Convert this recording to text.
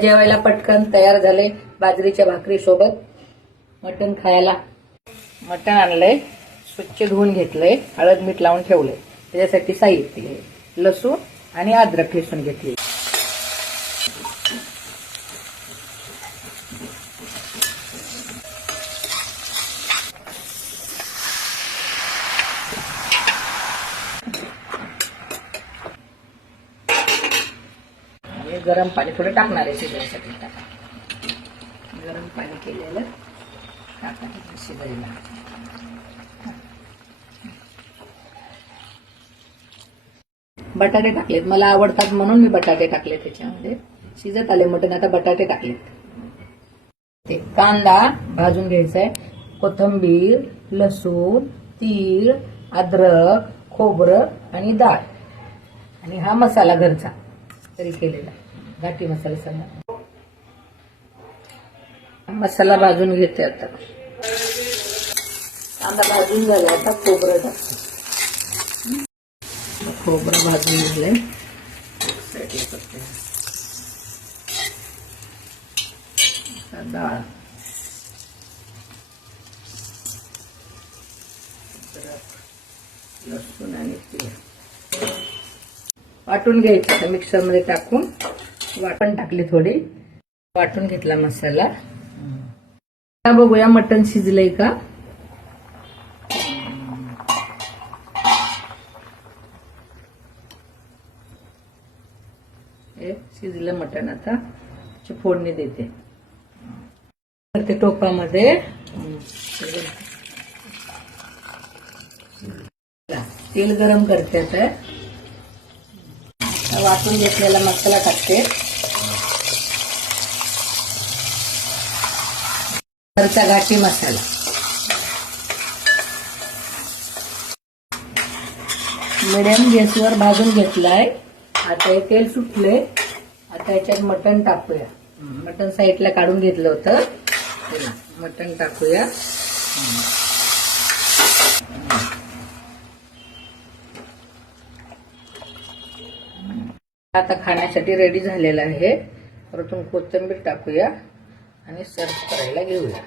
जेवायला पटकन तयार झाले बाजरीच्या भाकरी सोबत मटण खायला. मटण आणलंय, स्वच्छ धुवून घेतलंय, हळद मीठ लावून ठेवलंय. त्याच्यासाठी साहित्य लसूण आणि अद्रक ठेचून घेतली. गरम पाणी थोडं टाकणार आहे शिजायसाठी. गरम पाणी केलेलं टाकायचं शिजायला. बटाटे टाकलेत, मला आवडतात म्हणून मी बटाटे टाकले त्याच्यामध्ये. शिजत आले मटण, आता बटाटे टाकलेत. ते कांदा भाजून घ्यायचा आहे, कोथिंबीर, लसूण, तीळ, अद्रक, खोबरं आणि डाळ, आणि हा मसाला घरचा तरी केलेला घाटी मसाला सगळा. मसाला भाजून घेते आता. कांदा भाजून झाला, आता खोबरं टाकते. खोबरं भाजून झालंय, डाळ, लसूण आणि तीळ वाटून घ्यायचं. मिक्सर मध्ये टाकून वाटण टाकली, थोडी वाटून घेतला मसाला. आता बघूया मटण शिजलंय का. हे शिजलं मटण. आता त्याची फोडणी देते. ते टोपामध्ये तेल गरम करते. आता वाटून घेतलेला मसाला टाकते. घरचा घाटी मसाला. मिडियम गॅसवर भाजून घेतलाय. आता हे तेल सुटले. आता याच्यात मटण टाकूया. मटण साईडला काढून घेतलं होतं, मटण टाकूया. आता खाण्यासाठी रेडी झालेलं आहे. परतून कोथिंबीर टाकूया आणि सर्व करायला घेऊया.